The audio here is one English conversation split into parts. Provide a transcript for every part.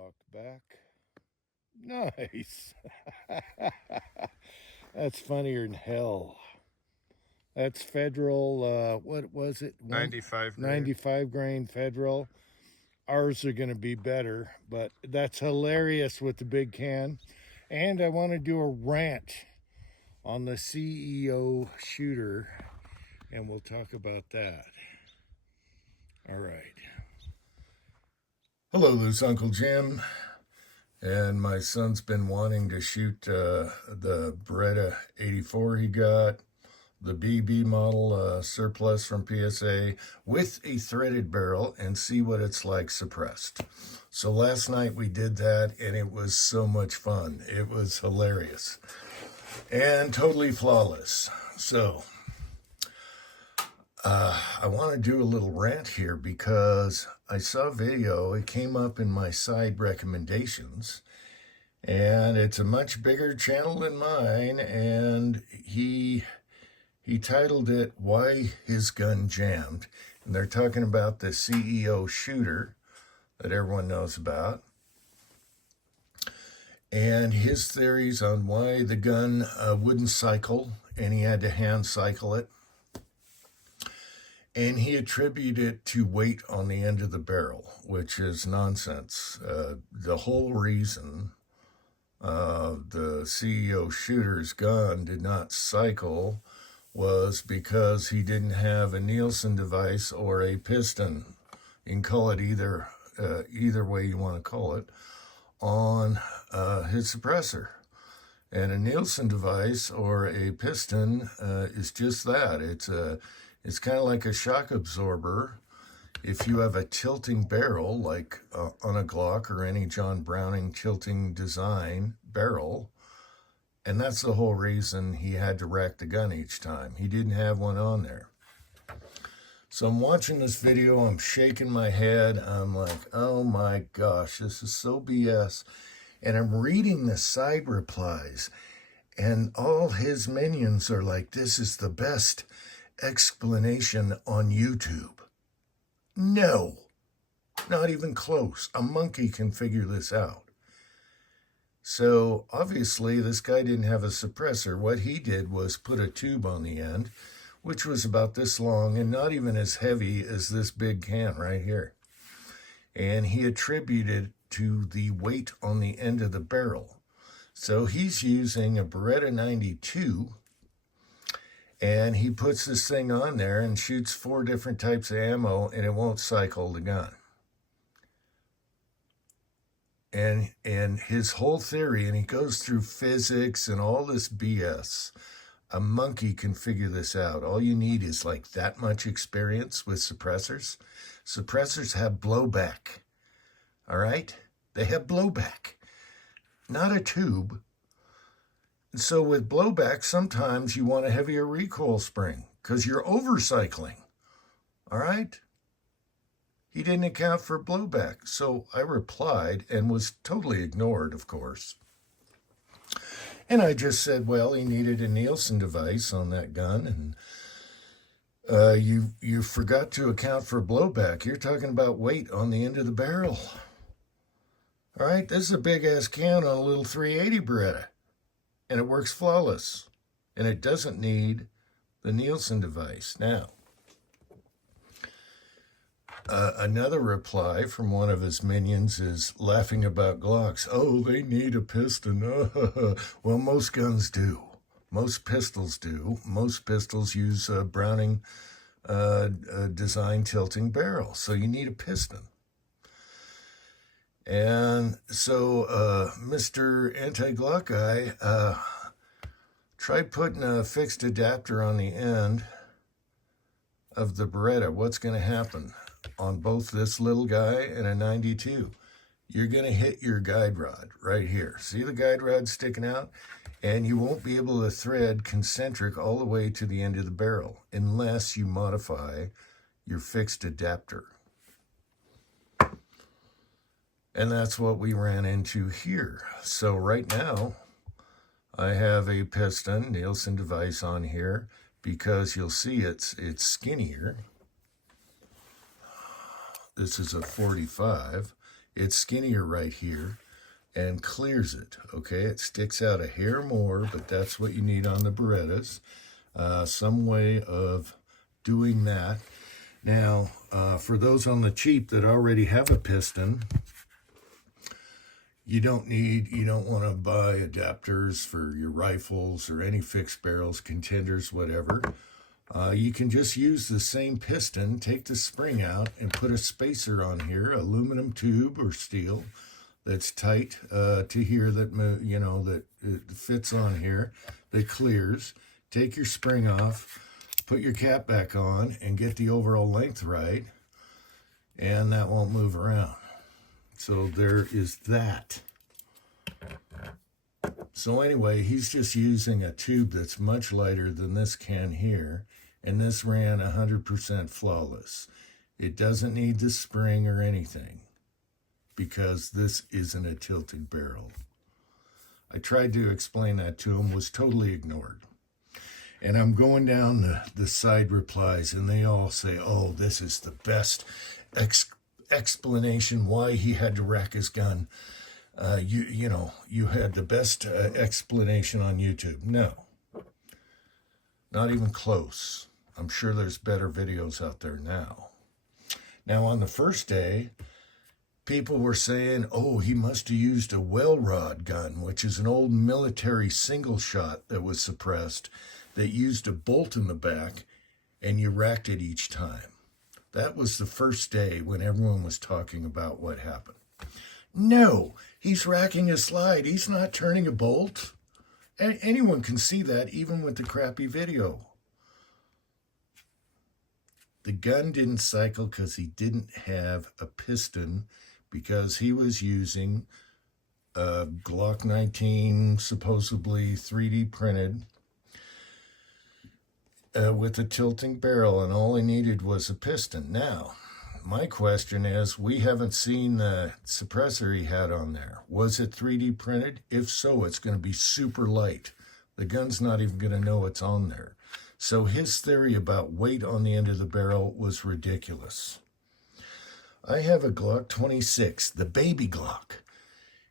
Lock back. Nice. That's funnier than hell. That's federal, what was it? 95 grain. 95 grain federal. Ours are going to be better, but that's hilarious with the big can. And I want to do a rant on the CEO shooter, and we'll talk about that. All right. Hello, Loose Uncle Jim. And my son's been wanting to shoot the Beretta 84 he got, the BB model surplus from PSA with a threaded barrel, and see what it's like suppressed. So last night we did that, and it was so much fun. It was hilarious and totally flawless. So I want to do a little rant here because I saw a video. It came up in my side recommendations, and it's a much bigger channel than mine, and he titled it "Why His Gun Jammed," and they're talking about the CEO shooter that everyone knows about, and his theories on why the gun wouldn't cycle, and he had to hand cycle it. And he attributed it to weight on the end of the barrel, which is nonsense. The whole reason the CEO shooter's gun did not cycle was because he didn't have a Nielsen device or a piston. You can call it either way you want to call it, on his suppressor. And a Nielsen device or a piston is just that. It's kind of like a shock absorber. If you have a tilting barrel, like on a Glock or any John Browning tilting design barrel, and that's the whole reason he had to rack the gun each time. He didn't have one on there. So I'm watching this video, I'm shaking my head, I'm like, oh my gosh, this is so BS. And I'm reading the side replies, and all his minions are like, this is the best explanation on YouTube. No, not even close. A monkey can figure this out. So obviously this guy didn't have a suppressor. What he did was put a tube on the end, which was about this long and not even as heavy as this big can right here. And he attributed to the weight on the end of the barrel. So he's using a Beretta 92, and he puts this thing on there and shoots 4 different types of ammo, and it won't cycle the gun. And his whole theory, and he goes through physics and all this BS. A monkey can figure this out. All you need is like that much experience with suppressors. Suppressors have blowback. All right? They have blowback, not a tube. So with blowback, sometimes you want a heavier recoil spring because you're overcycling. All right? He didn't account for blowback. So I replied and was totally ignored, of course. And I just said, well, he needed a Nielsen device on that gun, and you forgot to account for blowback. You're talking about weight on the end of the barrel. All right? This is a big-ass can on a little 380 Beretta. And it works flawless. And it doesn't need the Nielsen device. Now, another reply from one of his minions is laughing about Glocks. Oh, they need a piston. Well, most guns do. Most pistols do. Most pistols use a Browning design tilting barrel. So you need a piston. And so Mr. Anti-Glock guy tried putting a fixed adapter on the end of the Beretta. What's going to happen on both this little guy and a 92? You're going to hit your guide rod right here. See the guide rod sticking out? And you won't be able to thread concentric all the way to the end of the barrel unless you modify your fixed adapter. And that's what we ran into here. So right now, I have a piston Nielsen device on here because you'll see it's skinnier. This is a 45. it's skinnier right here and clears it, okay? It sticks out a hair more, but that's what you need on the Berettas. Some way of doing that. Now, for those on the cheap that already have a piston, you don't want to buy adapters for your rifles or any fixed barrels, contenders, whatever. You can just use the same piston, take the spring out, and put a spacer on here, aluminum tube or steel that's tight to here, that that it fits on here, that clears. Take your spring off, put your cap back on, and get the overall length right, and that won't move around. So there is that. So anyway, he's just using a tube that's much lighter than this can here, and this ran 100% flawless. It doesn't need the spring or anything because this isn't a tilted barrel. I tried to explain that to him, was totally ignored. And I'm going down the side replies, and they all say, oh, this is the best explanation why he had to rack his gun. You had the best explanation on YouTube. No, not even close. I'm sure there's better videos out there now. Now, on the first day, people were saying, oh, he must have used a well rod gun, which is an old military single shot that was suppressed, that used a bolt in the back, and you racked it each time. That was the first day when everyone was talking about what happened. No, he's racking a slide. He's not turning a bolt. Anyone can see that, even with the crappy video. The gun didn't cycle because he didn't have a piston, because he was using a Glock 19, supposedly 3D printed, with a tilting barrel, and all he needed was a piston. Now, my question is, we haven't seen the suppressor he had on there. Was it 3D printed? If so, it's going to be super light. The gun's not even going to know it's on there. So his theory about weight on the end of the barrel was ridiculous. I have a Glock 26, the baby Glock,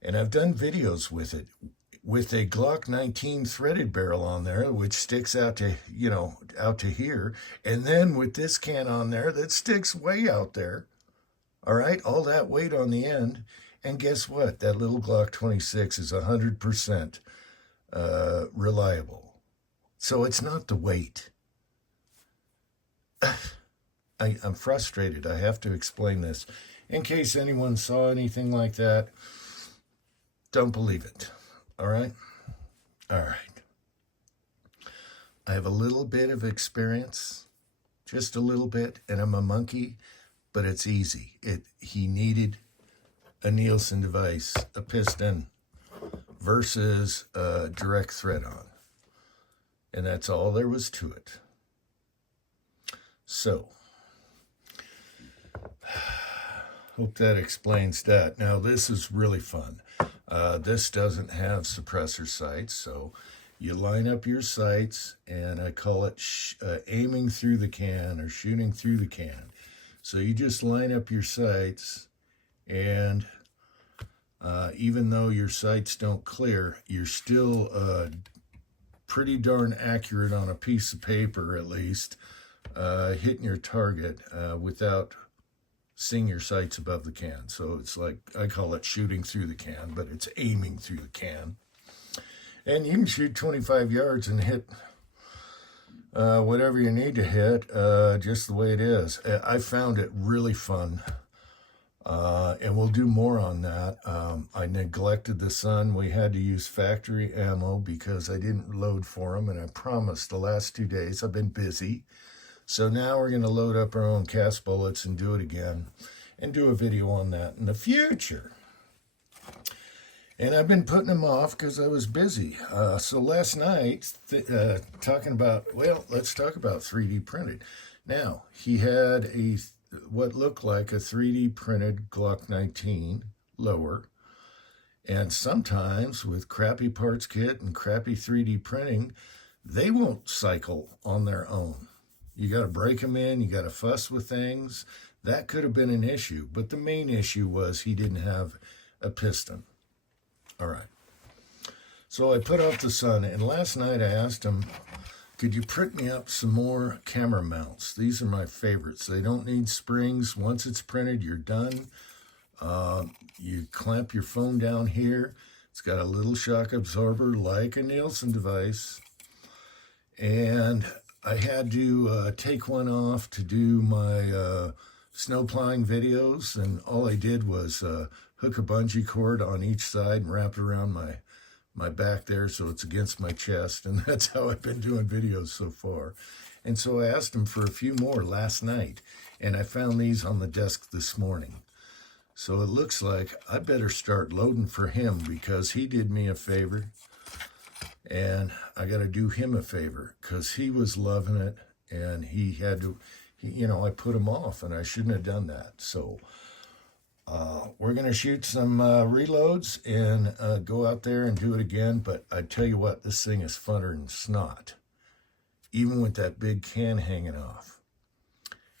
and I've done videos with it, with a Glock 19 threaded barrel on there, which sticks out to, out to here, and then with this can on there that sticks way out there. All right, all that weight on the end, and guess what? That little Glock 26 is 100% reliable. So it's not the weight. I'm frustrated. I have to explain this. In case anyone saw anything like that, don't believe it. All right? All right. I have a little bit of experience, just a little bit, and I'm a monkey, but it's easy. He needed a Nielsen device, a piston, versus a direct thread on. And that's all there was to it. So, hope that explains that. Now, this is really fun. This doesn't have suppressor sights, so you line up your sights, and I call it aiming through the can or shooting through the can. So you just line up your sights, and even though your sights don't clear, you're still pretty darn accurate on a piece of paper, at least, hitting your target without seeing your sights above the can. So it's like, I call it shooting through the can, but it's aiming through the can. And you can shoot 25 yards and hit whatever you need to hit, just the way it is. I found it really fun. And we'll do more on that. I neglected the sun. We had to use factory ammo because I didn't load for them, and I promised the last 2 days. I've been busy. So now we're going to load up our own cast bullets and do it again, and do a video on that in the future. And I've been putting them off because I was busy. So last night, talking about, let's talk about 3D printed. Now, he had what looked like a 3D printed Glock 19 lower. And sometimes with crappy parts kit and crappy 3D printing, they won't cycle on their own. You got to break them in. You got to fuss with things. That could have been an issue, but the main issue was he didn't have a piston. All right. So I put out the sun, and last night I asked him, could you print me up some more camera mounts? These are my favorites. They don't need springs. Once it's printed, you're done. You clamp your phone down here. It's got a little shock absorber like a Nielsen device. And I had to take one off to do my snow plowing videos, and all I did was hook a bungee cord on each side and wrap it around my back there so it's against my chest, and that's how I've been doing videos so far. And so I asked him for a few more last night, and I found these on the desk this morning. So it looks like I better start loading for him, because he did me a favor, and I got to do him a favor, because he was loving it, and he had to, I put him off, and I shouldn't have done that. So we're going to shoot some reloads and go out there and do it again. But I tell you what, this thing is funner than snot, even with that big can hanging off.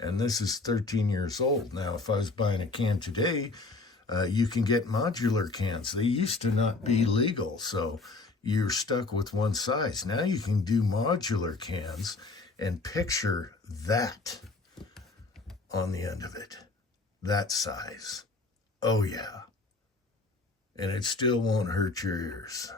And this is 13 years old. Now, if I was buying a can today, you can get modular cans. They used to not be legal, so you're stuck with one size. Now you can do modular cans, and picture that on the end of it, that size. Oh yeah. And it still won't hurt your ears.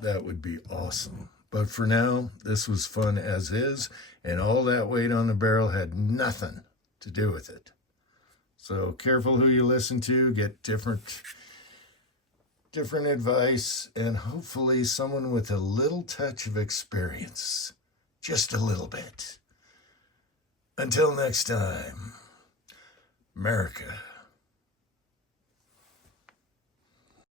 That would be awesome. But for now, this was fun as is, and all that weight on the barrel had nothing to do with it. So careful who you listen to, get different advice, and hopefully someone with a little touch of experience. Just a little bit. Until next time, America.